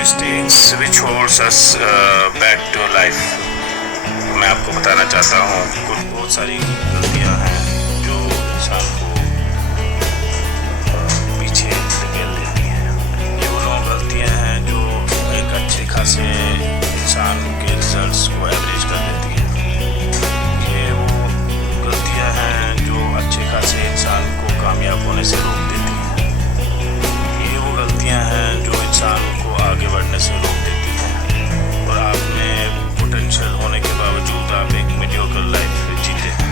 mistakes which holds us back to life। मैं आपको बताना चाहता हूँ कुछ बहुत सारी गलतियाँ हैं जो इंसान को पीछे धकेल देती हैं। ये वो गलतियाँ हैं जो एक अच्छे खासे इंसान के रिजल्ट्स को एवरेज कर देती हैं। ये वो गलतियाँ हैं जो अच्छे खासे इंसान को कामयाब होने से रोक देती हैं। ये वो गलतियाँ हैं जो इंसान को आगे बढ़ने से रोक देती हैं और आप में पोटेंशियल होने के बावजूद आप एक मीडियोकर लाइफ जीते हैं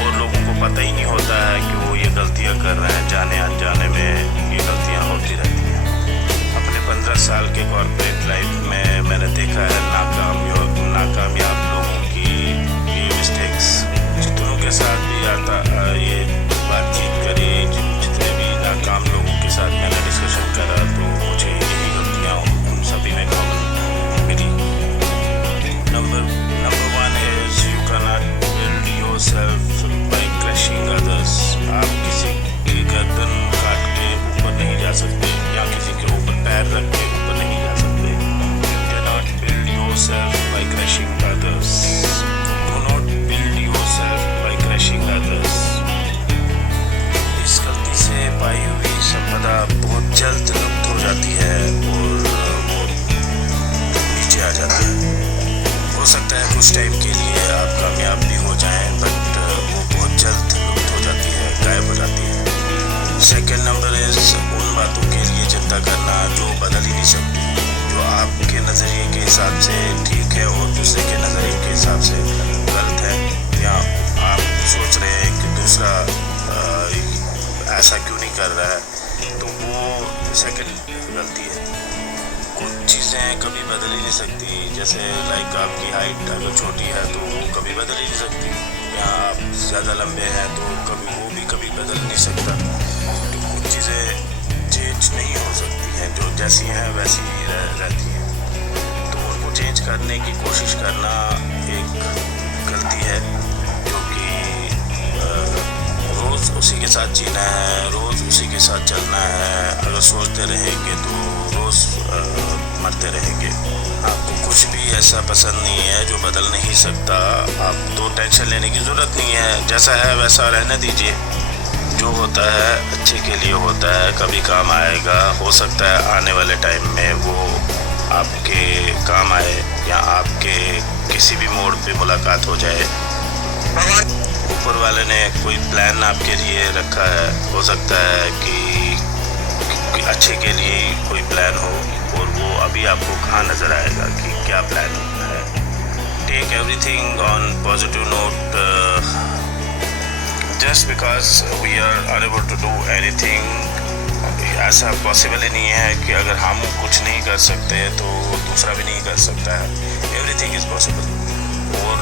और लोगों को पता ही नहीं होता है कि वो ये गलतियाँ कर रहे हैं। जाने अनजाने में ये गलतियाँ होती रहती हैं। अपने 15 साल के कॉर्पोरेट लाइफ में मैंने देखा है नाकामयाब लोगों की ये मिस्टेक्स। जितनों के साथ भी ये बातचीत करी, जितने भी नाकाम लोगों के साथ मैंने डिस्कशन करा तो मुझे यही गलतियाँ उन सभी में कॉमन मिली। Number one is you can not build yourself by crushing others. आप किसी की गर्दन काट के ऊपर नहीं जा सकते या किसी के ऊपर पैर रख के ऊपर नहीं जा सकते। You can not build yourself by crushing others. Do not build yourself by crushing others. इस गलती से पाई हुई संपदा बहुत जल्द लुप्त हो जाती है और वो नीचे आ जाती है। हो सकता है कुछ टाइम के लिए आप कामयाब भी हो जाएं बट वो बहुत जल्द लुप्त हो जाती है, गायब हो जाती है। सेकेंड नंबर इज उन बातों के लिए चिंता करना जो बदल ही नहीं सकती, जो आपके नज़रिए के हिसाब से ठीक है और दूसरे के नज़रिए के हिसाब से गलत है। या आप सोच रहे हैं कि दूसरा ऐसा क्यों नहीं कर रहा है, तो वो सेकंड गलती है। कुछ चीज़ें कभी बदल ही नहीं सकती, जैसे लाइक आपकी हाइट अगर छोटी है तो वो कभी बदल ही नहीं सकती, या आप ज़्यादा लंबे हैं तो कभी बदल नहीं सकता। तो कुछ चीज़ें चेंज नहीं हो सकती हैं, जो जैसी हैं वैसी ही रहती हैं। तो उनको चेंज करने की कोशिश करना एक गलती है, जो कि रोज़ उसी के साथ जीना है, रोज़ उसी के साथ चलना है। अगर सोचते रहेंगे तो रोज़ मरते रहेंगे। आपको कुछ भी ऐसा पसंद नहीं है जो बदल नहीं सकता, आप तो टेंशन लेने की ज़रूरत नहीं है। जैसा है वैसा रहने दीजिए। जो होता है अच्छे के लिए होता है, कभी काम आएगा। हो सकता है आने वाले टाइम में वो आपके काम आए या आपके किसी भी मोड़ पे मुलाकात हो जाए। ऊपर वाले ने कोई प्लान आपके लिए रखा है। हो सकता है कि अच्छे के लिए कोई प्लान हो और वो अभी आपको कहाँ नज़र आएगा कि क्या प्लान है। Take everything on positive note. Just because we are unable to do anything, ऐसा पॉसिबल ही नहीं है कि अगर हम कुछ नहीं कर सकते तो दूसरा भी नहीं कर सकता है। Everything is possible. और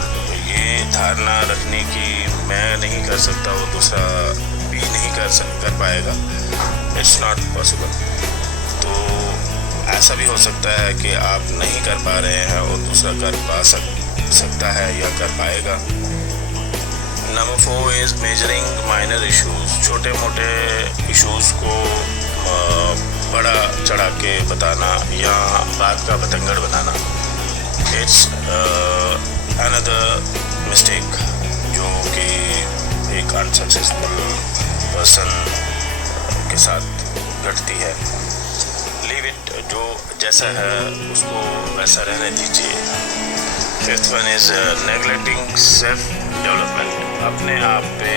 ये धारणा रखने की मैं नहीं कर सकता वो दूसरा भी नहीं कर पाएगा, इट्स नॉट पॉसिबल। तो ऐसा भी हो सकता है कि आप नहीं कर पा रहे हैं और दूसरा कर सकता है या कर पाएगा। Number 4 is measuring minor issues. छोटे मोटे इश्यूज़ को बड़ा चढ़ा के बताना या बात का बतंगड़ बनाना, इट्स अनदर मिस्टेक जो कि एक अनसक्सेसफुल पर्सन के साथ घटती है। लीव इट, जो जैसा है उसको वैसा रहने दीजिए। Fifth one is neglecting self development. अपने आप पे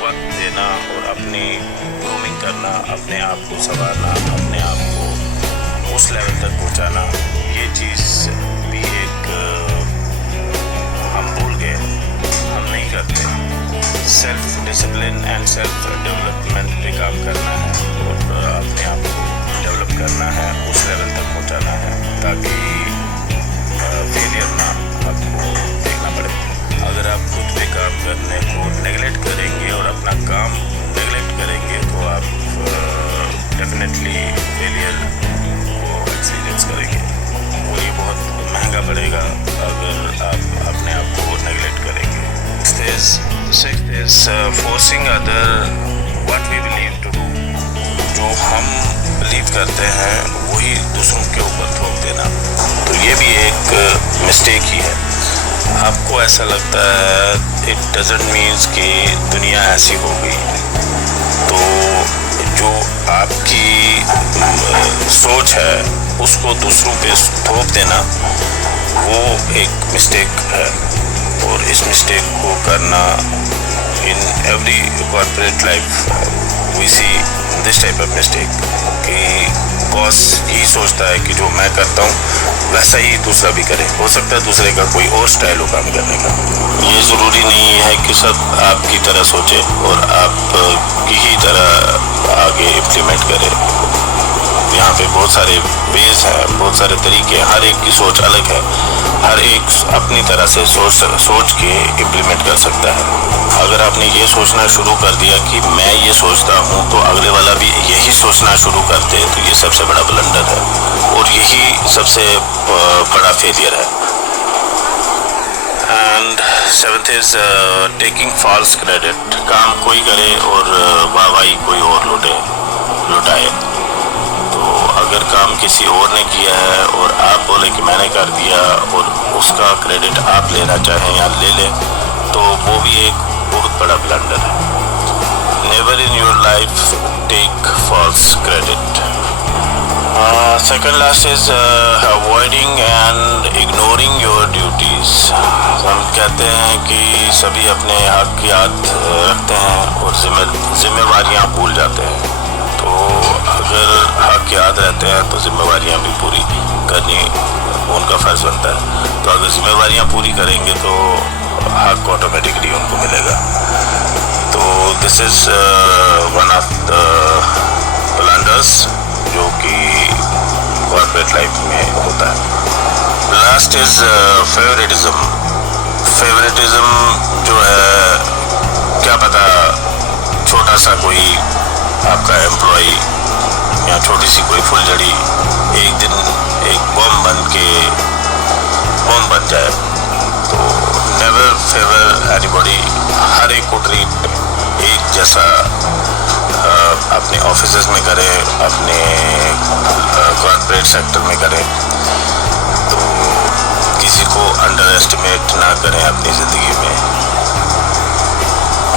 वक्त देना और अपनी ग्रूमिंग करना, अपने आप को संवारना, अपने आप को उस लेवल तक पहुंचाना, ये चीज़ भी एक हम भूल गए, हम नहीं करते। Self discipline and self development पे काम करना है और अपने आप को डेवलप करना है, उस लेवल तक पहुंचाना है ताकि फेलियर ना आपको देखना पड़े। अगर आप खुद पे काम करने को नेगलेक्ट करेंगे और अपना काम नेगलेक्ट करेंगे तो आप डेफिनेटली फेलियर को एक्सपीरियंस करेंगे और ये बहुत महंगा पड़ेगा अगर आप अपने आप को नेगलेक्ट करेंगे। Sixth is forcing other what we believe to do। जो हम बिलीव मेहनत करते हैं वही दूसरों के ऊपर थोप देना, तो ये भी एक मिस्टेक ही है। आपको ऐसा लगता है इट डजंट मीन्स कि दुनिया ऐसी हो गई, तो जो आपकी सोच है उसको दूसरों पे थोप देना वो एक मिस्टेक है। और इस मिस्टेक को करना in every corporate life we see this type of mistake कि बॉस ही सोचता है कि जो मैं करता हूँ वैसा ही दूसरा भी करे। हो सकता है दूसरे का कोई और स्टाइल हो काम करने का। ये ज़रूरी नहीं है कि सब आपकी तरह सोचे और आपकी ही तरह आगे इम्प्लीमेंट करे। यहाँ पे बहुत सारे वेज हैं, बहुत सारे तरीके हैं, हर एक की सोच अलग है, हर एक अपनी तरह से सोच के इम्प्लीमेंट कर सकता है। अगर आपने ये सोचना शुरू कर दिया कि मैं ये सोचता हूँ तो अगले वाला भी यही सोचना शुरू कर दे, तो ये सबसे बड़ा ब्लंडर है और यही सबसे बड़ा फेलियर है। And seventh is taking false credit. काम कोई करे और वाहवाही कोई और लुटाए। तो अगर काम किसी और ने किया है और आप बोले कि मैंने कर दिया और उसका क्रेडिट आप लेना चाहें या ले लें, तो वो भी एक बहुत बड़ा ब्लंडर है। Never in your life take false credit. Second last is avoiding and ignoring your duties. हम कहते हैं कि सभी अपने हक याद रखते हैं और जिम्मेवारियां भूल जाते हैं। तो अगर हक याद रहते हैं तो जिम्मेवारियां भी पूरी करनी उनका फ़र्ज़ बनता है। तो अगर जिम्मेवारियां पूरी करेंगे तो हक ऑटोमेटिकली उनको मिलेगा। तो this is one of the blunders जो कि कॉर्पोरेट लाइफ में होता है। लास्ट इज़ फेवरेटिज्म जो है, क्या पता छोटा सा कोई आपका एम्प्लॉई या छोटी सी कोई फुलझड़ी एक दिन एक बम बन जाए। तो नेवर फेवर एनीबॉडी। हर एक को ट्रीट एक जैसा अपने ऑफिसेज में करें, अपने कॉर्पोरेट सेक्टर में करें। तो किसी को अंडर एस्टिमेट ना करें अपनी ज़िंदगी में।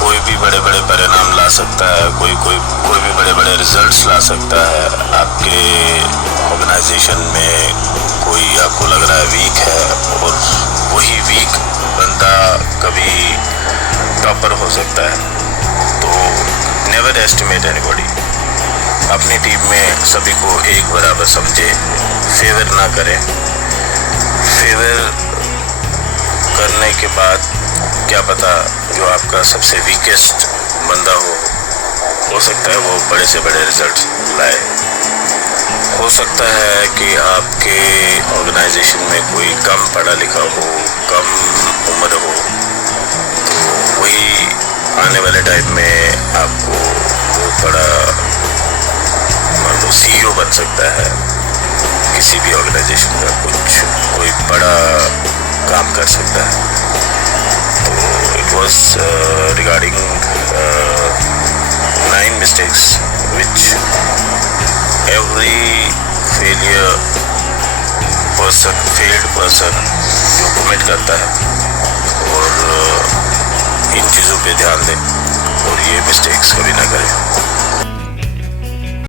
कोई भी बड़े बड़े परिणाम ला सकता है, कोई भी बड़े बड़े रिजल्ट्स ला सकता है। आपके ऑर्गेनाइजेशन में कोई आपको लग रहा है वीक है और वही वीक बंदा कभी टॉपर हो सकता है। तो नेवर एस्टिमेट एनीबॉडी। अपनी टीम में सभी को एक बराबर समझे, फेवर ना करें। फेवर करने के बाद क्या पता जो आपका सबसे वीकेस्ट बंदा हो सकता है वो बड़े से बड़े रिजल्ट लाए। हो सकता है कि आपके ऑर्गेनाइजेशन में कोई कम पढ़ा लिखा हो, कम उम्र हो, तो वही आने वाले टाइम में आपको बहुत बड़ा मान लो CEO बन सकता है किसी भी ऑर्गेनाइजेशन का, कोई बड़ा काम कर सकता है। It was regarding 9 mistakes which every failed person जो commit करता है, और इन चीज़ों पे ध्यान दें और ये mistakes कभी ना करें।